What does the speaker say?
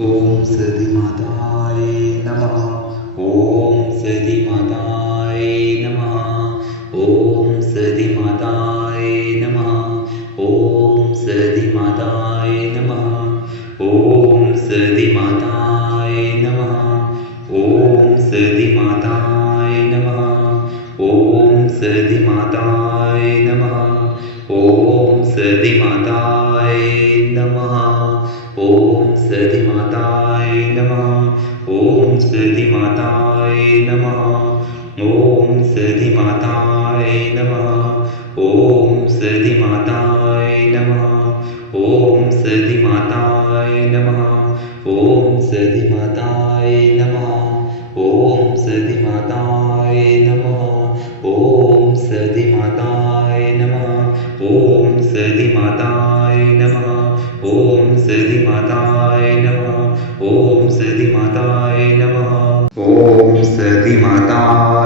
ஓம் சதி மாதாய நம ஓம் சதி மாதாய நம ஓம் சதி மாதாய நம ஓம் சதி மாதாய நம ஓம் சதி மாதாய நம ஓம் சதி மாதாய நம ஓம் சதி மாதாய நம ஓம் சதி மாதாய सतिमाताय नमः ॐ सतिमाताय नमः ॐ सतिमाताय नमः ॐ सतिमाताय नमः ॐ सतिमाताय नमः ॐ सतिमाताय नमः ॐ सतिमाताय नमः ॐ सतिमाताय नमः ॐ सतिमाताय नमः ॐ सतिमाताय सती माताय नमः। ॐ सति माता।